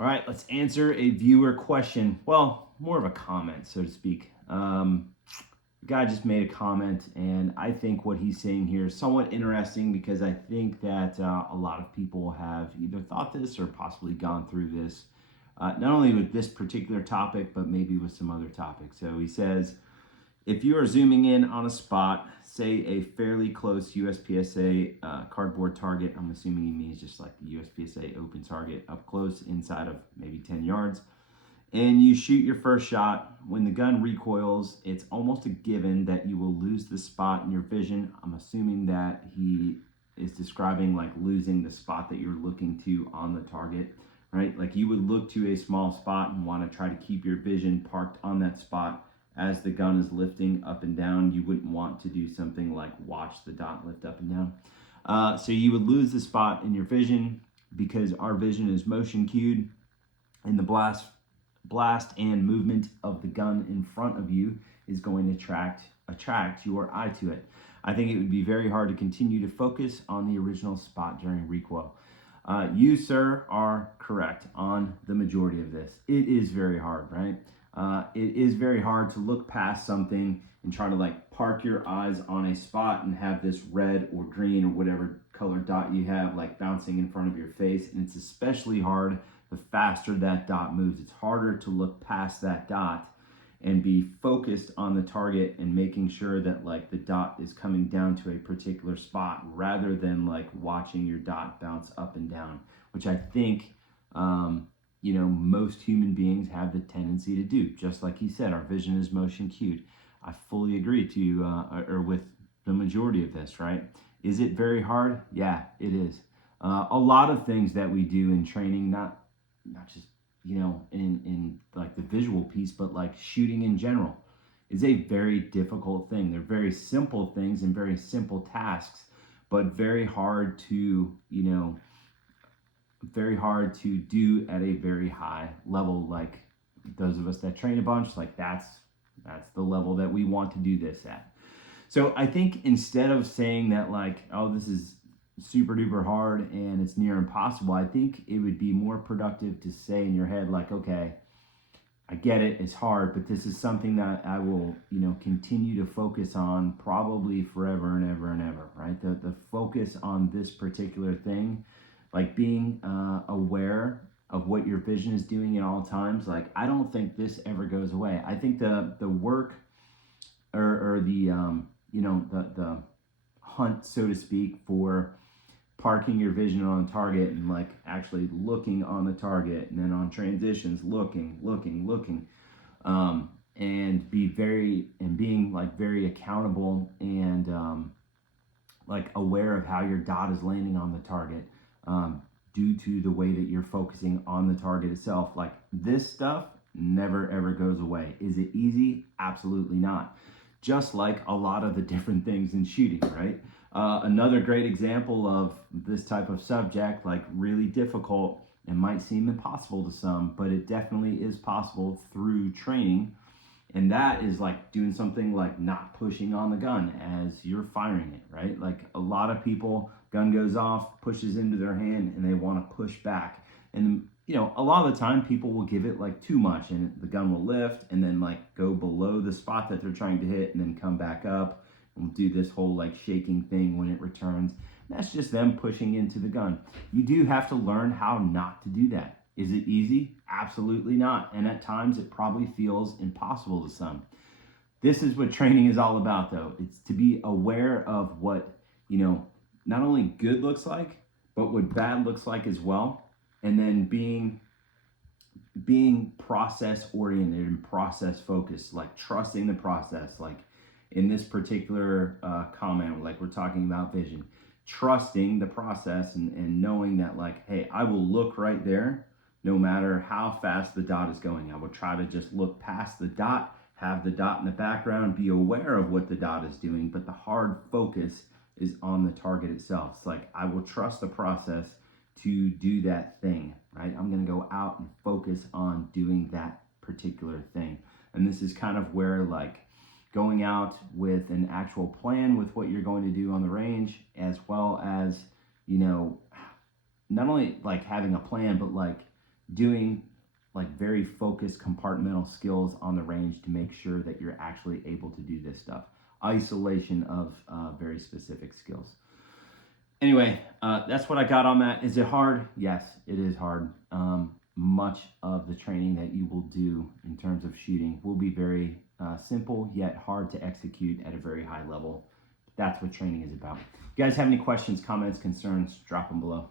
All right, let's answer a viewer question. Well, more of a comment, so to speak. The guy just made a comment, and I think what he's saying here is somewhat interesting because I think that a lot of people have either thought this or possibly gone through this, not only with this particular topic, but maybe with some other topics. So he says, if you are zooming in on a spot, say a fairly close USPSA cardboard target, I'm assuming he means just like the USPSA open target up close inside of maybe 10 yards, and you shoot your first shot. When the gun recoils, it's almost a given that you will lose the spot in your vision. I'm assuming that he is describing like losing the spot that you're looking to on the target, right? Like you would look to a small spot and want to try to keep your vision parked on that spot as the gun is lifting up and down. You wouldn't want to do something like watch the dot lift up and down. So you would lose the spot in your vision because our vision is motion cued, and the blast and movement of the gun in front of you is going to attract your eye to it. I think it would be very hard to continue to focus on the original spot during recoil. You, sir, are correct on the majority of this. It is very hard, right? It is very hard to look past something and try to like park your eyes on a spot and have this red or green or whatever color dot you have like bouncing in front of your face. And it's especially hard the faster that dot moves. It's harder to look past that dot and be focused on the target and making sure that like the dot is coming down to a particular spot rather than like watching your dot bounce up and down, which I think most human beings have the tendency to do. Just like he said, our vision is motion cued. I fully agree or with the majority of this, right? Is it very hard? Yeah, it is. A lot of things that we do in training, not just in like the visual piece, but like shooting in general, is a very difficult thing. They're very simple things and very simple tasks, but very hard to do at a very high level. Like those of us that train a bunch, like that's the level that we want to do this at. So I think instead of saying that like, oh, this is super duper hard and it's near impossible, I think it would be more productive to say in your head like, okay, I get it, it's hard, but this is something that I will, continue to focus on probably forever and ever and ever, right? The focus on this particular thing, like being aware of what your vision is doing at all times. Like, I don't think this ever goes away. I think the work or the hunt, so to speak, for parking your vision on target and like actually looking on the target, and then on transitions looking, and being like very accountable and like aware of how your dot is landing on the target, due to the way that you're focusing on the target itself. Like this stuff never ever goes away. Is it easy? Absolutely not. Just like a lot of the different things in shooting, right? Another great example of this type of subject, like really difficult and might seem impossible to some, but it definitely is possible through training. And that is like doing something like not pushing on the gun as you're firing it, right? Like a lot of people, gun goes off, pushes into their hand, and they want to push back. And a lot of the time people will give it like too much, and the gun will lift and then like go below the spot that they're trying to hit and then come back up and do this whole like shaking thing when it returns. That's just them pushing into the gun. You do have to learn how not to do that. Is it easy? Absolutely not. And at times it probably feels impossible to some. This is what training is all about, though. It's to be aware of what, not only good looks like, but what bad looks like as well. And then being process oriented and process focused, like trusting the process. Like in this particular comment, like we're talking about vision, trusting the process and knowing that like, hey, I will look right there no matter how fast the dot is going. I will try to just look past the dot, have the dot in the background, be aware of what the dot is doing, but the hard focus is on the target itself. It's like I will trust the process to do that thing, right? I'm going to go out and focus on doing that particular thing. And this is kind of where like going out with an actual plan with what you're going to do on the range, as well as, not only like having a plan, but like doing like very focused compartmental skills on the range to make sure that you're actually able to do this stuff. Isolation of very specific skills. Anyway, that's what I got on that. Is it hard? Yes, it is hard. Much of the training that you will do in terms of shooting will be very simple, yet hard to execute at a very high level. That's what training is about. If you guys have any questions, comments, concerns, drop them below.